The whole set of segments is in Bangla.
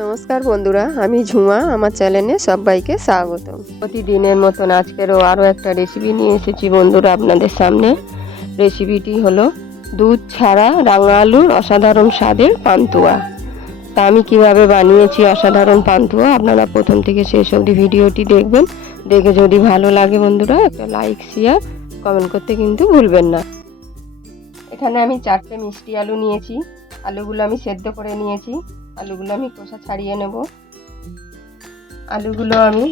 নমস্কার বন্ধুরা, আমি ঝুমা। আমার চ্যানেলে সবাইকে স্বাগত। প্রতিদিনের মতন আজকেরও আরও একটা রেসিপি নিয়ে এসেছি বন্ধুরা আপনাদের সামনে। রেসিপিটি হলো দুধ ছাড়া রাঙা আলুর অসাধারণ স্বাদের পান্তুয়া। তা আমি কিভাবে বানিয়েছি অসাধারণ পান্তুয়া, আপনারা প্রথম থেকে শেষ অবধি ভিডিওটি দেখবেন। দেখে যদি ভালো লাগে বন্ধুরা একটা লাইক শেয়ার কমেন্ট করতে কিন্তু ভুলবেন না। এখানে আমি 4টে মিষ্টি আলু নিয়েছি। আলুগুলো আমি সেদ্ধ করে নিয়েছি। আলুগুলো আমি খোসা ছাড়িয়ে নেব। আলুগুলো আমি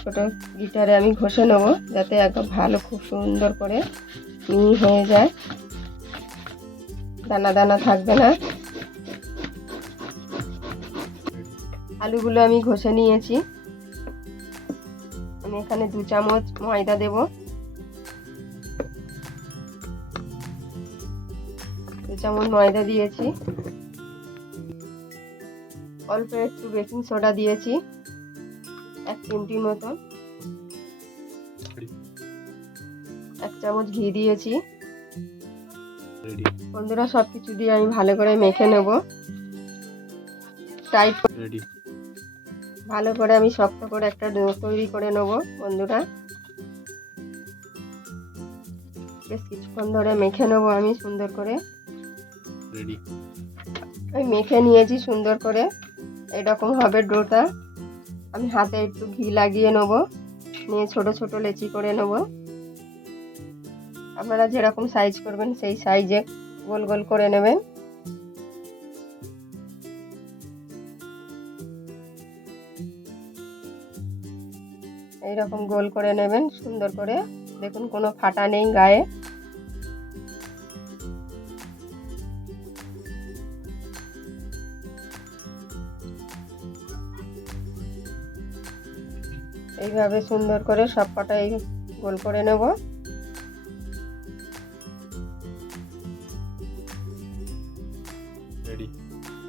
ছোটো গিটারে আমি ঘষে নেব, যাতে একদম ভালো খুব সুন্দর করে মিহি হয়ে যায়, দানা দানা থাকবে না। আলুগুলো আমি ঘষে নিয়েছি। আমি এখানে 2 চামচ ময়দা দেব। 2 চামচ ময়দা দিয়েছি। অল্প একটু বেকিং সোডা দিয়েছি, 1 চিমটি মতন। 1 চামচ ঘি দিয়েছি। বন্ধুরা সবকিছু দিয়ে আমি ভালো করে মেখে নেব। টাইট ভালো করে আমি শক্ত করে একটা ডো তৈরি করে নেব বন্ধুরা। বেশ কিছুক্ষণ ধরে মেখে নেব আমি সুন্দর করে। আমি মেখে নিয়েছি সুন্দর করে, এরকম হবে ডোটা। আমি হাতে একটু ঘি লাগিয়ে নেব, নিয়ে ছোট ছোট লেচি করে নেব। আপনারা যেরকম সাইজ করবেন সেই সাইজে গোল গোল করে নেবেন। এইরকম গোল করে নেবেন সুন্দর করে। দেখুন কোনো ফাটা নেই গায়ে। এইভাবে সুন্দর করে সব কটাই গোল করে নেব।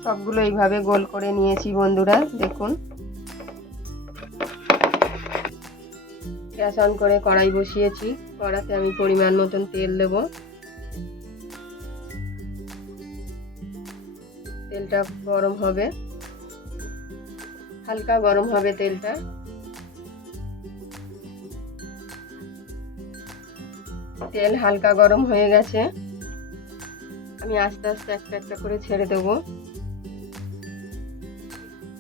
সবগুলো এইভাবে গোল করে নিয়েছি বন্ধুরা। দেখুন, গ্যাস অন করে কড়াই বসিয়েছি। কড়াতে আমি পরিমাণ মতন তেল দেব। তেলটা গরম হবে, হালকা গরম হবে তেলটা। তেল হালকা গরম হয়ে গেছে। আমি আস্তে আস্তে একটা একটা করে ছেড়ে দেবো।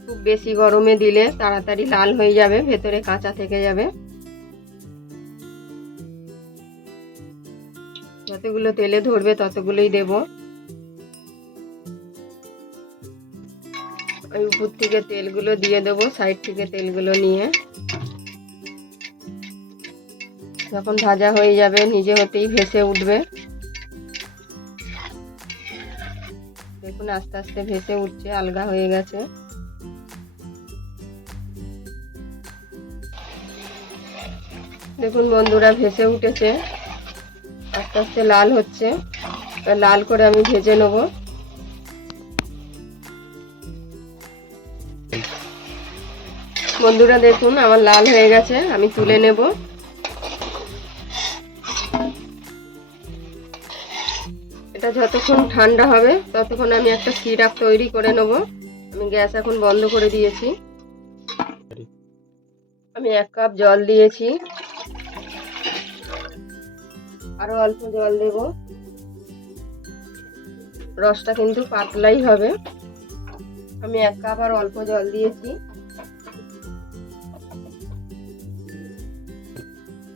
খুব বেশি গরমে দিলে তাড়াতাড়ি লাল হয়ে যাবে, ভেতরে কাঁচা থেকে যাবে। যতগুলো তেলে ধরবে ততগুলোই দেব। ওই উপর থেকে তেলগুলো দিয়ে দেবো, সাইড থেকে তেলগুলো নিয়ে। যখন ভাজা হয়ে যাবে নিজে হতেই ভেসে উঠবে। দেখুন আস্তে আস্তে ভেসে উঠছে, আলগা হয়ে গেছে। দেখুন বন্ধুরা ভেসে উঠেছে, আস্তে আস্তে লাল হচ্ছে। লাল করে আমি ভেজে নেব। বন্ধুরা দেখুন আমার লাল হয়ে গেছে, আমি তুলে নেব। এটা যতক্ষণ ঠান্ডা হবে ততক্ষণ আমি একটা সিরাপ তৈরি করে নেব। আমি গ্যাস এখন বন্ধ করে দিয়েছি। আমি 1 কাপ জল দিয়েছি, আরো অল্প জল দেব। রসটা কিন্তু পাতলাই হবে। আমি 1 কাপ আর অল্প জল দিয়েছি।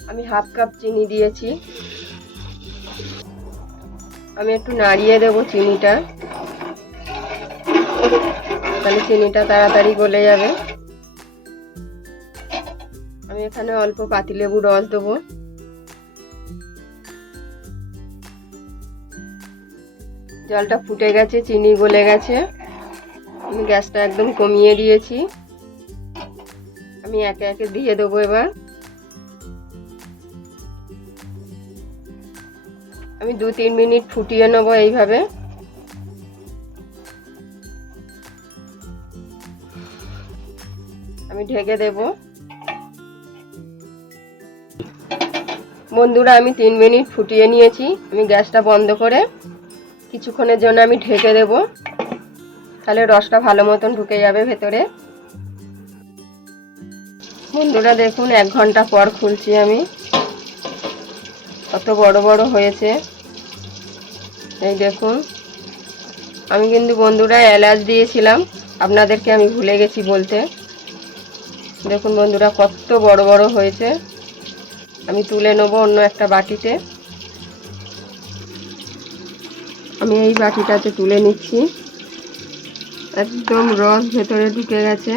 আমি ½ কাপ চিনি দিয়েছি। আমি একটু নাড়িয়ে দেব চিনিটা, তাহলে চিনিটা তাড়াতাড়ি গলে যাবে। আমি এখানে অল্প পাতিলেবুর রস দেবো। জলটা ফুটে গেছে, চিনি গলে গেছে। আমি গ্যাসটা একদম কমিয়ে দিয়েছি। আমি একে একে দিয়ে দেবো এবার। আমি 2-3 মিনিট ফুটিয়ে নেব এইভাবে। আমি ঢেকে দেব। বন্ধুরা আমি 3 মিনিট ফুটিয়ে নিয়েছি। আমি গ্যাসটা বন্ধ করে কিছুক্ষণের জন্য আমি ঢেকে দেব। তাহলে রসটা ভালো মতন ঢুকে যাবে ভেতরে। বন্ধুরা দেখুন 1 ঘন্টা পর খুলছি আমি, কত বড় বড় হয়েছে। এই দেখুন, আমি কিন্তু বন্ধুরা এলাচ দিয়েছিলাম, আপনাদেরকে আমি ভুলে গেছি বলতে। দেখুন বন্ধুরা কত বড় বড় হয়েছে। আমি তুলে নেব অন্য একটা বাটিতে। আমি এই বাটিটাতে তুলে নিচ্ছি। একদম রস ভেতরে ঢুকে গেছে।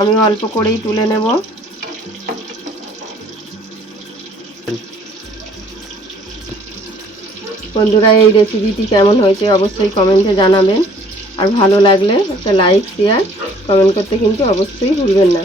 আমি অল্প করেই তুলে নেব। বন্ধুরা এই রেসিপিটি কেমন হয়েছে অবশ্যই কমেন্টে জানাবেন, আর ভালো লাগলে একটা লাইক শেয়ার কমেন্ট করতে কিন্তু অবশ্যই ভুলবেন না।